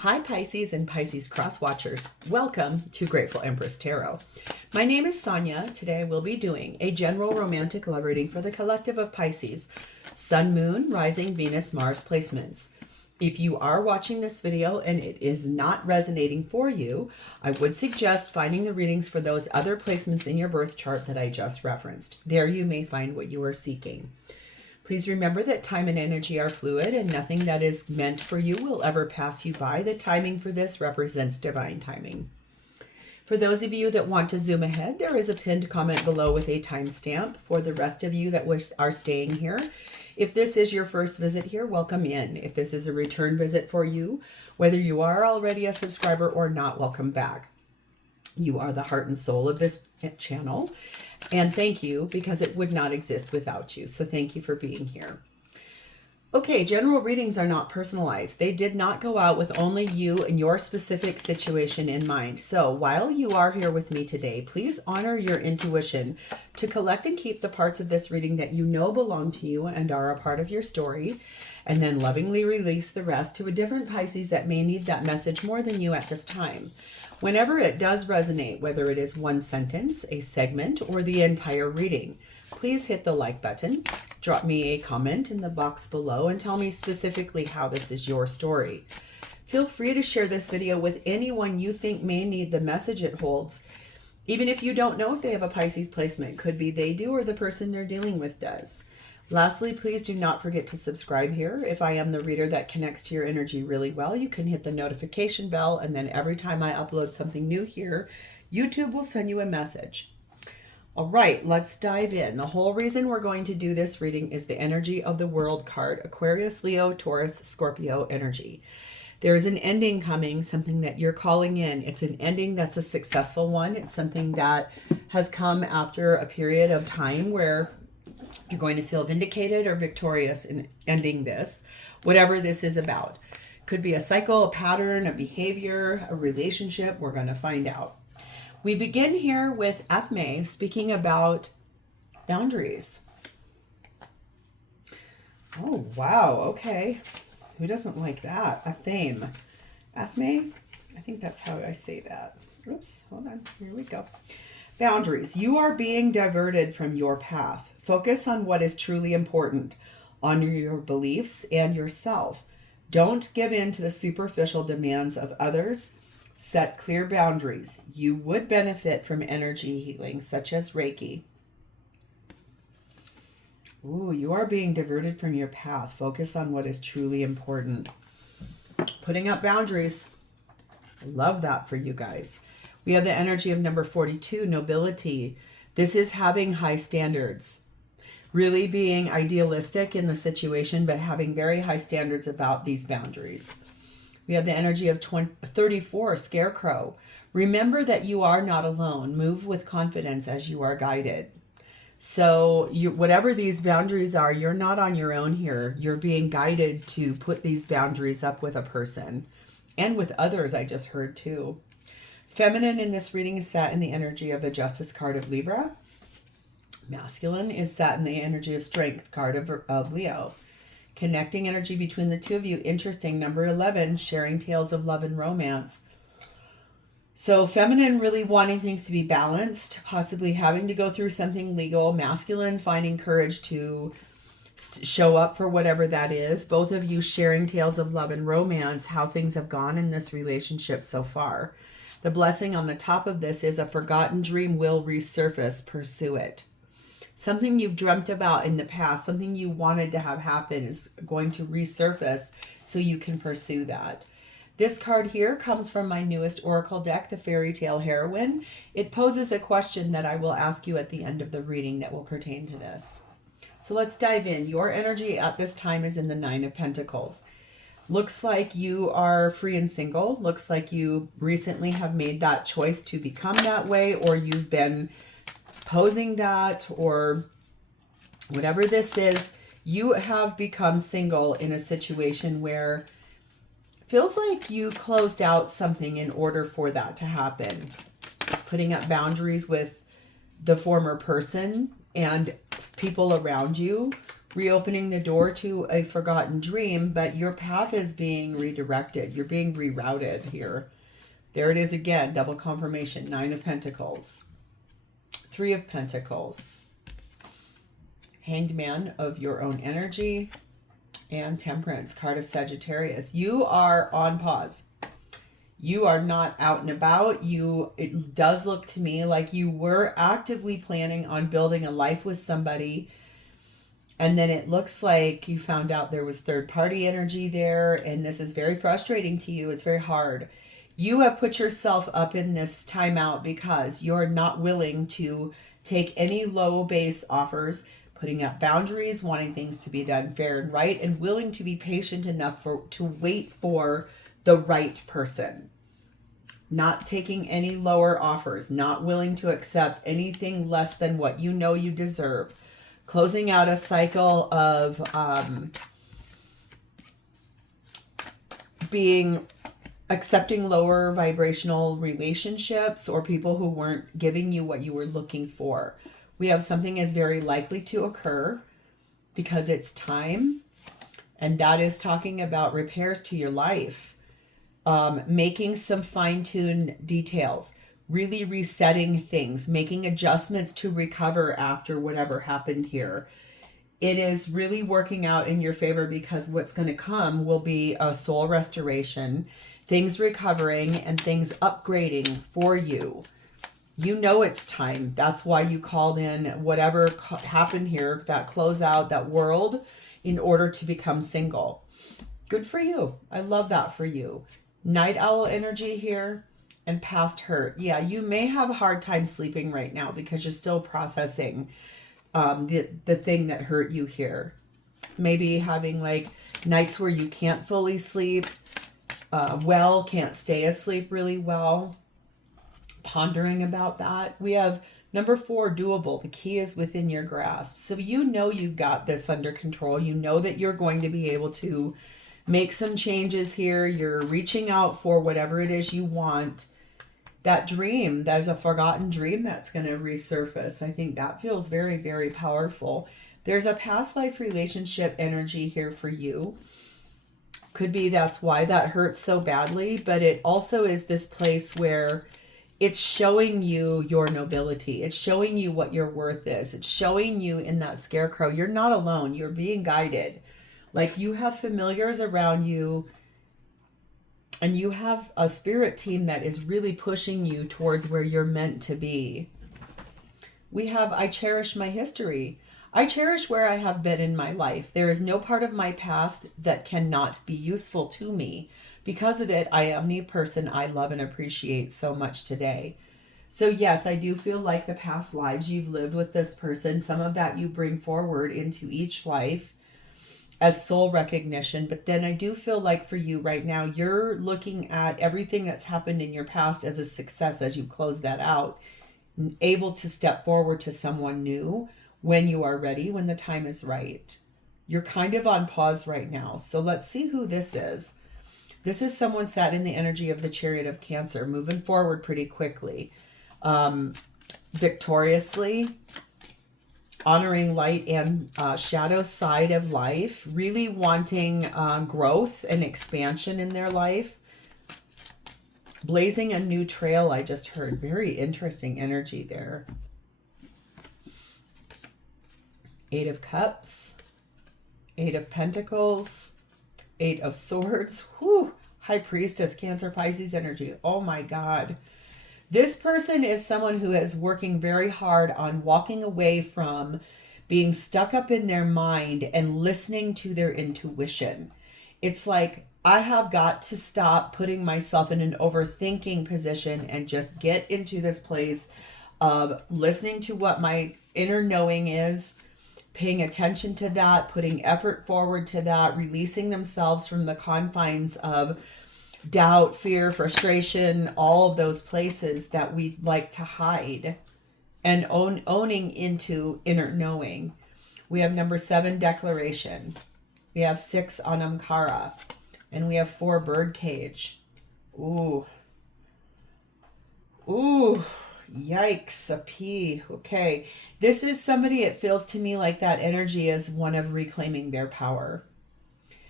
Hi Pisces and Pisces cross watchers. Welcome to Grateful Empress Tarot. My name is Sonia. Today I will be doing a general romantic love reading for the collective of Pisces, Sun, Moon, Rising, Venus, Mars placements. If you are watching this video and it is not resonating for you, I would suggest finding the readings for those other placements in your birth chart that I just referenced. There you may find what you are seeking. Please remember that time and energy are fluid and nothing that is meant for you will ever pass you by. The timing for this represents divine timing. For those of you that want to zoom ahead, there is a pinned comment below with a timestamp. For the rest of you that are staying here, if this is your first visit here, welcome in. If this is a return visit for you, whether you are already a subscriber or not, welcome back. You are the heart and soul of this channel. And thank you, because it would not exist without you. So thank you for being here. Okay, general readings are not personalized. They did not go out with only you and your specific situation in mind. So while you are here with me today, please honor your intuition to collect and keep the parts of this reading that you know belong to you and are a part of your story, and then lovingly release the rest to a different Pisces that may need that message more than you at this time. Whenever it does resonate, whether it is one sentence, a segment, or the entire reading, please hit the like button, drop me a comment in the box below, and tell me specifically how this is your story. Feel free to share this video with anyone you think may need the message it holds. Even if you don't know if they have a Pisces placement, could be they do or the person they're dealing with does. Lastly, please do not forget to subscribe here. If I am the reader that connects to your energy really well, you can hit the notification bell, and then every time I upload something new here, YouTube will send you a message. All right, let's dive in. The whole reason we're going to do this reading is the energy of the World card, Aquarius, Leo, Taurus, Scorpio energy. There is an ending coming, something that you're calling in. It's an ending that's a successful one. It's something that has come after a period of time where you're going to feel vindicated or victorious in ending this, whatever this is about. Could be a cycle, a pattern, a behavior, a relationship. We're going to find out. We begin here with Athme speaking about boundaries. Oh, wow. Okay. Who doesn't like that? Athame. Athme? I think that's how I say that. Oops. Hold on. Here we go. Boundaries. You are being diverted from your path. Focus on what is truly important. Honor your beliefs and yourself. Don't give in to the superficial demands of others. Set clear boundaries. You would benefit from energy healing, such as Reiki. Ooh, you are being diverted from your path. Focus on what is truly important. Putting up boundaries. I love that for you guys. We have the energy of number 42, nobility. This is having high standards. Really being idealistic in the situation, but having very high standards about these boundaries. We have the energy of 34, scarecrow. Remember that you are not alone. Move with confidence as you are guided. So whatever these boundaries are, you're not on your own here. You're being guided to put these boundaries up with a person and with others, I just heard too. Feminine in this reading is sat in the energy of the Justice card of Libra. Masculine is sat in the energy of Strength card of Leo. Connecting energy between the two of you. Interesting. Number 11, sharing tales of love and romance. So feminine really wanting things to be balanced, possibly having to go through something legal. Masculine finding courage to show up for whatever that is. Both of you sharing tales of love and romance, how things have gone in this relationship so far. The blessing on the top of this is a forgotten dream will resurface. Pursue it. Something you've dreamt about in the past, something you wanted to have happen is going to resurface so you can pursue that. This card here comes from my newest Oracle deck, the Fairy Tale Heroine. It poses a question that I will ask you at the end of the reading that will pertain to this. So let's dive in. Your energy at this time is in the 9 of Pentacles. Looks like you are free and single. Looks like you recently have made that choice to become that way, or you've been posing that, or whatever this is. You have become single in a situation where it feels like you closed out something in order for that to happen. Putting up boundaries with the former person and people around you reopening the door to a forgotten dream, but your path is being redirected. You're being rerouted here. There it is again, double confirmation. 9 of Pentacles, 3 of Pentacles, Hanged Man of your own energy, and Temperance, card of Sagittarius. You are on pause. You are not out and about. It does look to me like you were actively planning on building a life with somebody. And then it looks like you found out there was third-party energy there. And this is very frustrating to you. It's very hard. You have put yourself up in this timeout because you're not willing to take any low base offers, putting up boundaries, wanting things to be done fair and right, and willing to be patient enough to wait for the right person. Not taking any lower offers, not willing to accept anything less than what you know you deserve. Closing out a cycle of accepting lower vibrational relationships or people who weren't giving you what you were looking for. We have something is very likely to occur because it's time, and that is talking about repairs to your life. Making some fine-tuned details, really resetting things, making adjustments to recover after whatever happened here. It is really working out in your favor because what's going to come will be a soul restoration, things recovering, and things upgrading for you. You know it's time. That's why you called in whatever happened here, that closeout, that world, in order to become single. Good for you. I love that for you. Night owl energy here and past hurt. Yeah, you may have a hard time sleeping right now because you're still processing the thing that hurt you here. Maybe having like nights where you can't fully sleep can't stay asleep really well. Pondering about that. We have number 4, doable. The key is within your grasp. So you know you've got this under control. You know that you're going to be able to make some changes here. You're reaching out for whatever it is you want. That dream, there's a forgotten dream that's going to resurface. I think that feels very, very powerful. There's a past life relationship energy here for you. Could be that's why that hurts so badly, but it also is this place where it's showing you your nobility. It's showing you what your worth is. It's showing you in that scarecrow, you're not alone. You're being guided. Like you have familiars around you and you have a spirit team that is really pushing you towards where you're meant to be. We have, I cherish my history. I cherish where I have been in my life. There is no part of my past that cannot be useful to me. Because of it, I am the person I love and appreciate so much today. So yes, I do feel like the past lives you've lived with this person, some of that you bring forward into each life as soul recognition. But then I do feel like for you right now, you're looking at everything that's happened in your past as a success as you close that out, able to step forward to someone new when you are ready, when the time is right. You're kind of on pause right now. So let's see who this is. This is someone sat in the energy of the Chariot of Cancer, moving forward pretty quickly, victoriously, honoring light and shadow side of life, really wanting growth and expansion in their life, blazing a new trail. I just heard very interesting energy there. 8 of Cups, 8 of Pentacles, 8 of Swords. Whew. High Priestess, Cancer, Pisces energy. Oh my God. This person is someone who is working very hard on walking away from being stuck up in their mind and listening to their intuition. It's like, I have got to stop putting myself in an overthinking position and just get into this place of listening to what my inner knowing is, paying attention to that, putting effort forward to that, releasing themselves from the confines of doubt, fear, frustration, all of those places that we like to hide, and owning into inner knowing. We have number 7, declaration. We have 6, anamkara. And we have 4, birdcage. Ooh. Ooh. Yikes, a P. Okay. This is somebody, it feels to me like that energy is one of reclaiming their power.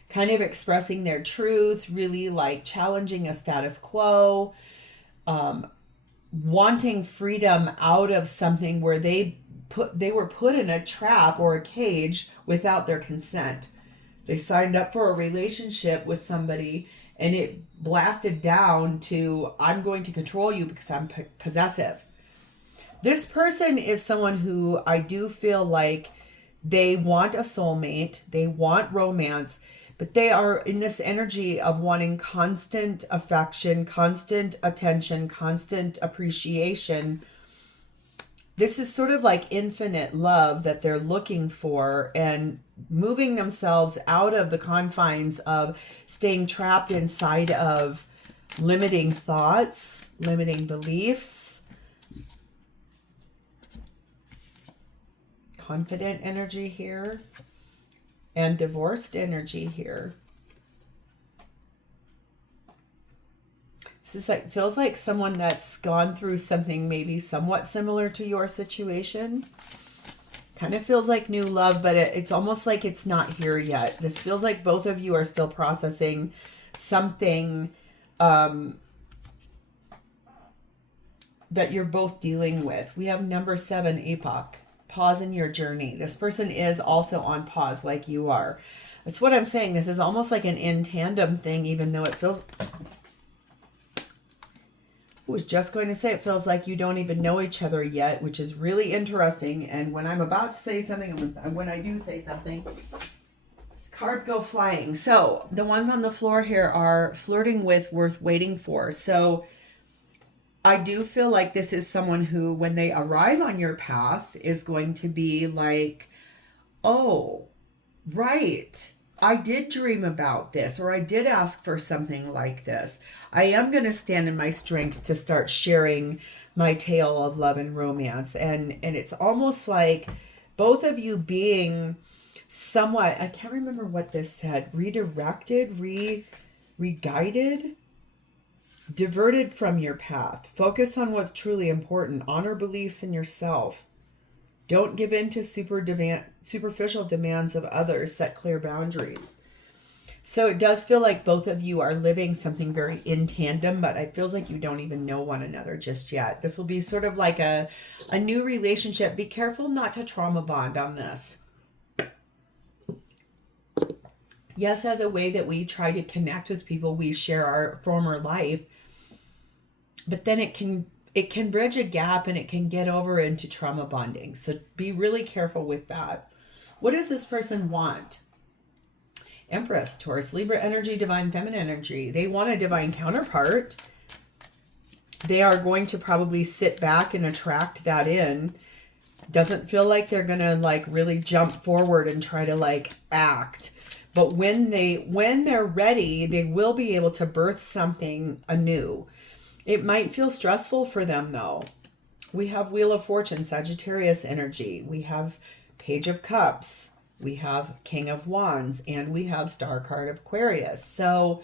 Kind of expressing their truth, really like challenging a status quo, wanting freedom out of something where they were put in a trap or a cage without their consent. They signed up for a relationship with somebody and it blasted down to, I'm going to control you because I'm possessive. This person is someone who I do feel like they want a soulmate, they want romance, but they are in this energy of wanting constant affection, constant attention, constant appreciation. This is sort of like infinite love that they're looking for, and moving themselves out of the confines of staying trapped inside of limiting thoughts, limiting beliefs. Confident energy here and divorced energy here. This is like, feels like someone that's gone through something maybe somewhat similar to your situation. Kind of feels like new love, but it's almost like it's not here yet. This feels like both of you are still processing something that you're both dealing with. We have number 7, epoch. Pause in your journey. This person is also on pause like you are. That's what I'm saying. This is almost like an in tandem thing, even though it feels... I was just going to say it feels like you don't even know each other yet, which is really interesting. And when I'm about to say something, and when I do say something, cards go flying. So the ones on the floor here are flirting with, worth waiting for. So I do feel like this is someone who, when they arrive on your path, is going to be like, oh, right, I did dream about this, or I did ask for something like this. I am going to stand in my strength to start sharing my tale of love and romance. And it's almost like both of you being somewhat, I can't remember what this said, redirected, re-guided, diverted from your path. Focus on what's truly important. Honor beliefs in yourself. Don't give in to superficial demands of others. Set clear boundaries. So it does feel like both of you are living something very in tandem, but it feels like you don't even know one another just yet. This will be sort of like a new relationship. Be careful not to trauma bond on this. Yes, as a way that we try to connect with people, we share our former life, but then it can bridge a gap and it can get over into trauma bonding. So be really careful with that. What does this person want? Empress, Taurus, Libra energy, divine feminine energy. They want a divine counterpart. They are going to probably sit back and attract that in. Doesn't feel like they're going to like really jump forward and try to like act. But when they're ready, they will be able to birth something anew. It might feel stressful for them though. We have Wheel of Fortune, Sagittarius energy. We have Page of Cups. We have King of Wands, and we have Star card of Aquarius. So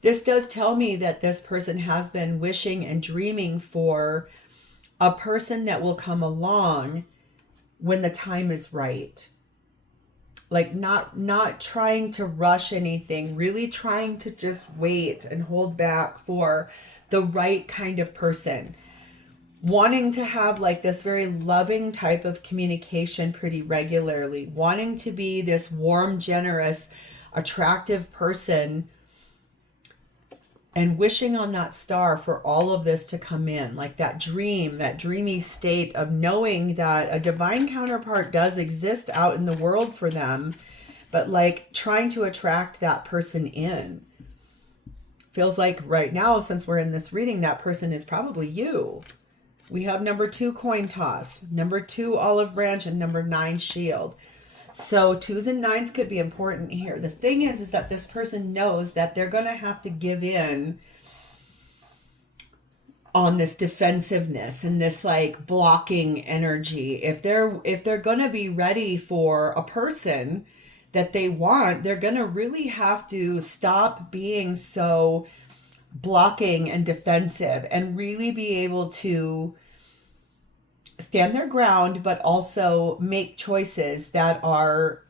this does tell me that this person has been wishing and dreaming for a person that will come along when the time is right. Like not trying to rush anything, really trying to just wait and hold back for the right kind of person. Wanting to have like this very loving type of communication pretty regularly. Wanting to be this warm, generous, attractive person. And wishing on that star for all of this to come in. Like that dream, that dreamy state of knowing that a divine counterpart does exist out in the world for them. But like trying to attract that person in. Feels like right now, since we're in this reading, that person is probably you. We have number 2, coin toss, number 2, olive branch, and number 9, shield. So 2s and 9s could be important here. The thing is that this person knows that they're going to have to give in on this defensiveness and this like blocking energy. If they're going to be ready for a person that they want, they're going to really have to stop being so blocking and defensive and really be able to stand their ground, but also make choices that are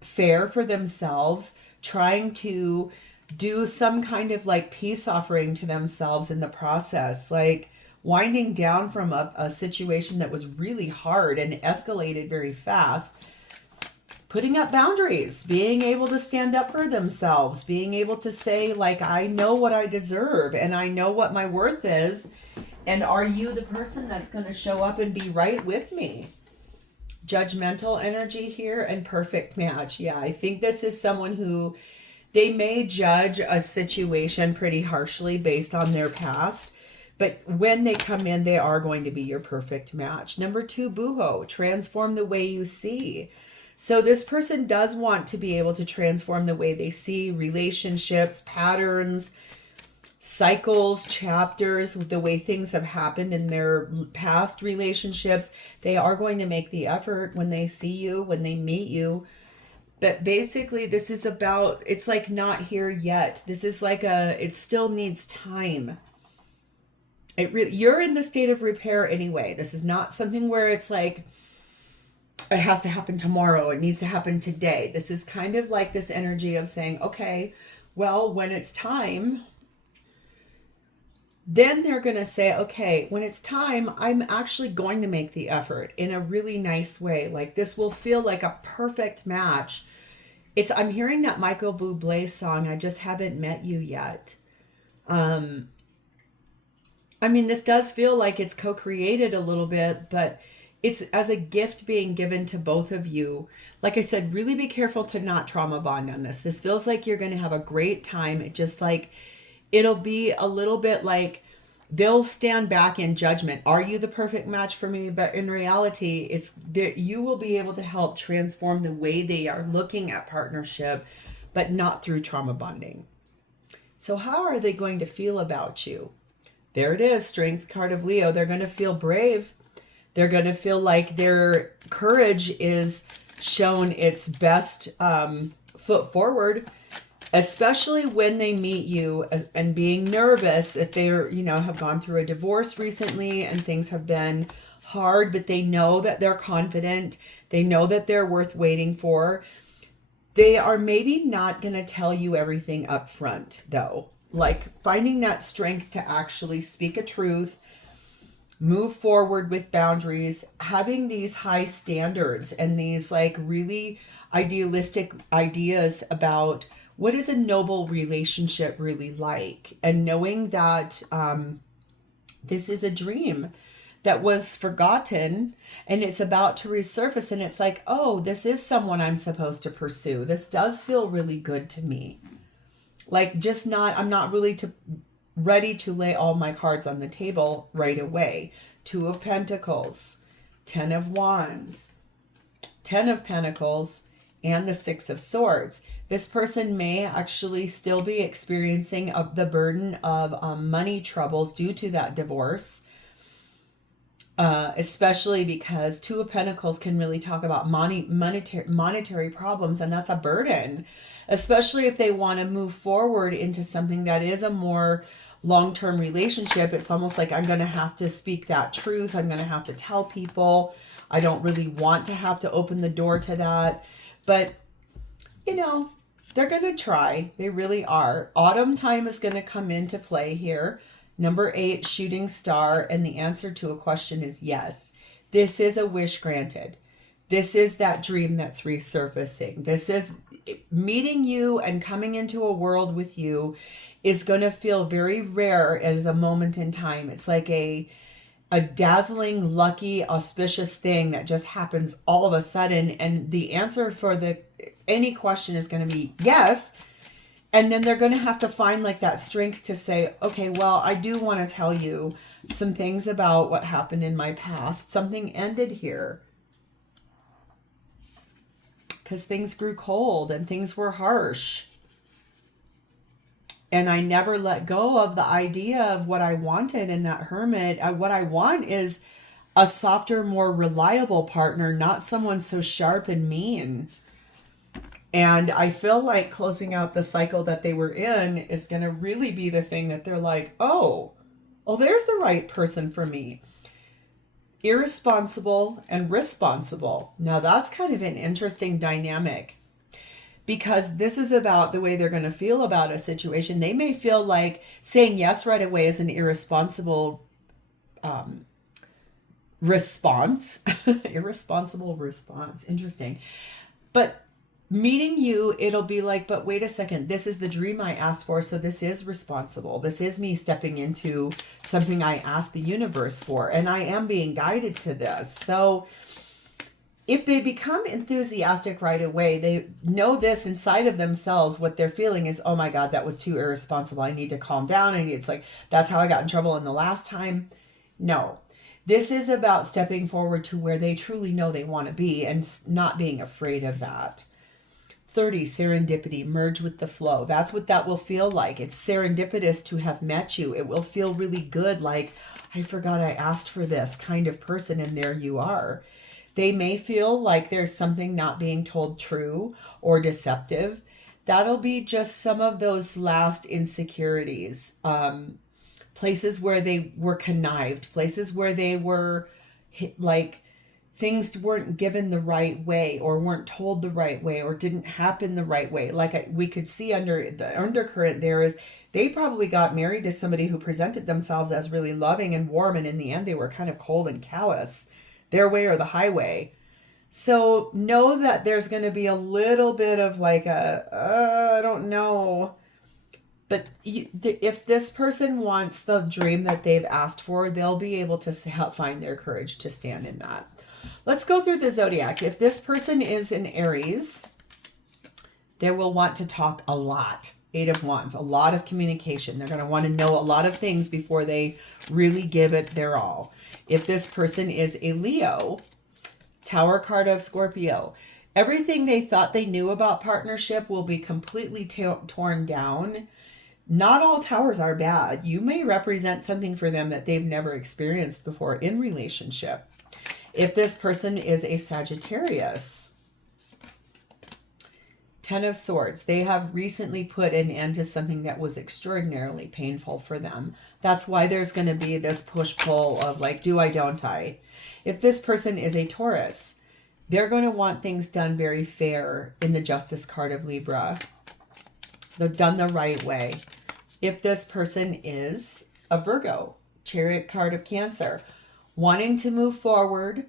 fair for themselves, trying to do some kind of like peace offering to themselves in the process, like winding down from a situation that was really hard and escalated very fast, putting up boundaries, being able to stand up for themselves, being able to say, like, I know what I deserve and I know what my worth is. And are you the person that's going to show up and be right with me? Judgmental energy here and perfect match. Yeah, I think this is someone who they may judge a situation pretty harshly based on their past. But when they come in, they are going to be your perfect match. Number 2, Buho, transform the way you see. So this person does want to be able to transform the way they see relationships, patterns, cycles, chapters, the way things have happened in their past relationships. They are going to make the effort when they see you, when they meet you. But basically, this is about, it's like not here yet. This is like it still needs time. You're in the state of repair anyway. This is not something where it's like, it has to happen tomorrow. It needs to happen today. This is kind of like this energy of saying, okay, well, when it's time, then they're going to say, okay, when it's time, I'm actually going to make the effort in a really nice way. Like this will feel like a perfect match. I'm hearing that Michael Bublé song, I Just Haven't Met You Yet. I mean, this does feel like it's co-created a little bit, but it's as a gift being given to both of you. Like I said, really be careful to not trauma bond on this. This feels like you're going to have a great time. It just like, it'll be a little bit like they'll stand back in judgment. Are you the perfect match for me? But in reality, it's that you will be able to help transform the way they are looking at partnership, but not through trauma bonding. So how are they going to feel about you? There it is, Strength card of Leo. They're going to feel brave. They're going to feel like their courage is shown its best foot forward, especially when they meet you, and being nervous if they're, have gone through a divorce recently and things have been hard, but they know that they're confident. They know that they're worth waiting for. They are maybe not going to tell you everything up front, though. Like finding that strength to actually speak a truth, move forward with boundaries, having these high standards and these like really idealistic ideas about what is a noble relationship really like, and knowing that this is a dream that was forgotten and it's about to resurface, and it's like, oh, this is someone I'm supposed to pursue. This does feel really good to me. Like I'm not really ready to lay all my cards on the table right away. 2 of Pentacles, 10 of Wands, 10 of Pentacles, and the 6 of Swords. This person may actually still be experiencing the burden of money troubles due to that divorce, especially because 2 of Pentacles can really talk about monetary problems, and that's a burden, especially if they want to move forward into something that is a more long-term relationship. It's almost like, I'm going to have to speak that truth. I'm going to have to tell people. I don't really want to have to open the door to that. But, they're going to try. They really are. Autumn time is going to come into play here. Number 8, shooting star. And the answer to a question is yes. This is a wish granted. This is that dream that's resurfacing. This is meeting you and coming into a world with you is going to feel very rare as a moment in time. It's like a dazzling, lucky, auspicious thing that just happens all of a sudden. And the answer for any question is going to be yes. And then they're going to have to find like that strength to say, okay, well, I do want to tell you some things about what happened in my past. Something ended here because things grew cold and things were harsh. And I never let go of the idea of what I wanted in that hermit. What I want is a softer, more reliable partner, not someone so sharp and mean. And I feel like closing out the cycle that they were in is going to really be the thing that they're like, oh, there's the right person for me. irresponsible and responsible. Now that's kind of an interesting dynamic, because this is about the way they're going to feel about a situation. They may feel like saying yes right away is an irresponsible response. Irresponsible response. Interesting. But meeting you, it'll be like, but wait a second, this is the dream I asked for, so this is responsible. This is me stepping into something I asked the universe for, and I am being guided to this. So if they become enthusiastic right away, they know this inside of themselves. What they're feeling is, oh my God, that was too irresponsible. I need to calm down. It's like, that's how I got in trouble in the last time. No, this is about stepping forward to where they truly know they want to be and not being afraid of that. 30, serendipity, merge with the flow. That's what that will feel like. It's serendipitous to have met you. It will feel really good, like, I forgot I asked for this kind of person, and there you are. They may feel like there's something not being told true or deceptive. That'll be just some of those last insecurities. Places where they were connived, places where they were like, things weren't given the right way or weren't told the right way or didn't happen the right way. Like we could see under the undercurrent there is they probably got married to somebody who presented themselves as really loving and warm, and in the end they were kind of cold and callous, their way or the highway. So know that there's going to be a little bit of like I don't know. But if this person wants the dream that they've asked for, they'll be able to help find their courage to stand in that. Let's go through the zodiac. If this person is an Aries, they will want to talk a lot. 8 of Wands, a lot of communication. They're going to want to know a lot of things before they really give it their all. If this person is a Leo, Tower card of Scorpio, everything they thought they knew about partnership will be completely torn down. Not all towers are bad. You may represent something for them that they've never experienced before in relationship. If this person is a Sagittarius, 10 of Swords, they have recently put an end to something that was extraordinarily painful for them. That's why there's going to be this push-pull of like, do I, don't I? If this person is a Taurus, they're going to want things done very fair in the Justice card of Libra. They're done the right way. If this person is a Virgo, Chariot card of Cancer, wanting to move forward,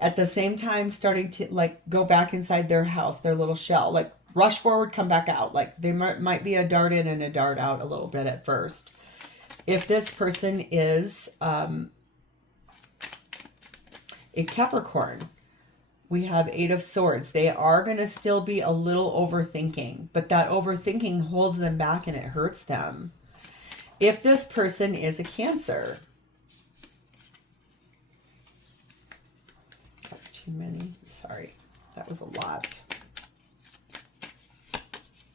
at the same time starting to like go back inside their house, their little shell, like rush forward, come back out. Like they might be a dart in and a dart out a little bit at first. If this person is a Capricorn, we have 8 of Swords. They are going to still be a little overthinking, but that overthinking holds them back and it hurts them. If this person is a Cancer, that's too many. Sorry, that was a lot.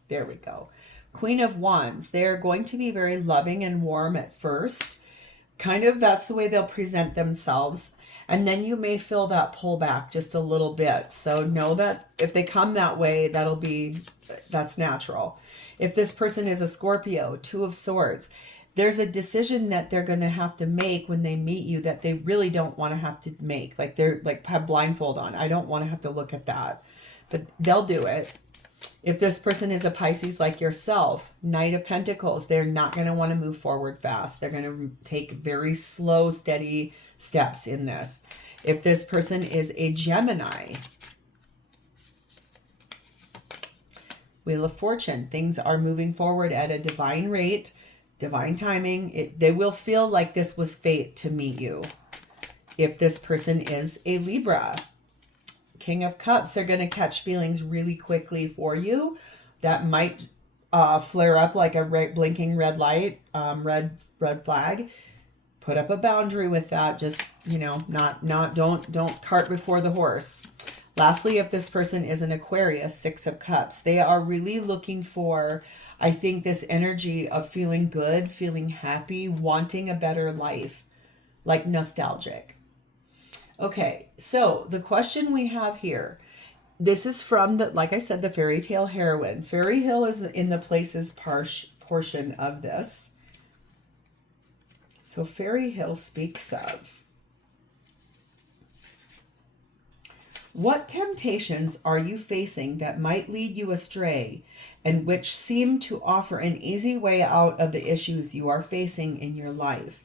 There we go. Queen of Wands. They're going to be very loving and warm at first. Kind of that's the way they'll present themselves. And then you may feel that pullback just a little bit. So know that if they come that way, that's natural. If this person is a Scorpio, 2 of Swords, there's a decision that they're going to have to make when they meet you that they really don't want to have to make. Like they're like have blindfold on. I don't want to have to look at that. But they'll do it. If this person is a Pisces like yourself, Knight of Pentacles, they're not going to want to move forward fast. They're going to take very slow, steady steps in this. If this person is a Gemini, Wheel of Fortune, things are moving forward at a divine rate, divine timing. They will feel like this was fate to meet you. If this person is a Libra, King of Cups, they're going to catch feelings really quickly for you. That might flare up like a blinking red light, red flag. Put up a boundary with that. Just, don't cart before the horse. Lastly, if this person is an Aquarius, 6 of Cups, they are really looking for, I think, this energy of feeling good, feeling happy, wanting a better life, like nostalgic. Okay, so the question we have here, this is from, like I said, the fairy tale heroine. Fairy Hill is in the places portion of this. So Fairy Hill speaks of What temptations are you facing that might lead you astray and which seem to offer an easy way out of the issues you are facing in your life?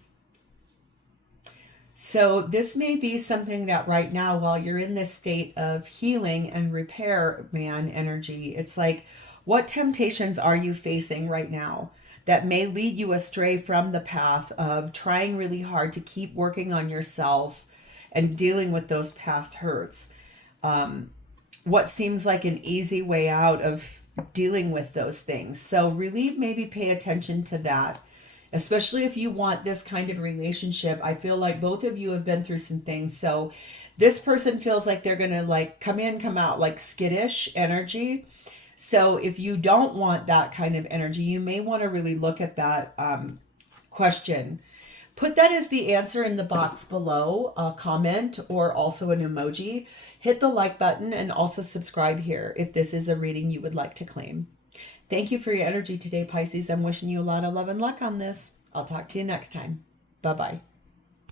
So this may be something that right now, while you're in this state of healing and repair, man, energy, it's like, what temptations are you facing right now that may lead you astray from the path of trying really hard to keep working on yourself and dealing with those past hurts? What seems like an easy way out of dealing with those things. So really maybe pay attention to that, especially if you want this kind of relationship. I feel like both of you have been through some things. So this person feels like they're going to like come in, come out, like skittish energy. So if you don't want that kind of energy, you may want to really look at that question. Put that as the answer in the box below, a comment or also an emoji. Hit the like button and also subscribe here if this is a reading you would like to claim. Thank you for your energy today, Pisces. I'm wishing you a lot of love and luck on this. I'll talk to you next time. Bye-bye.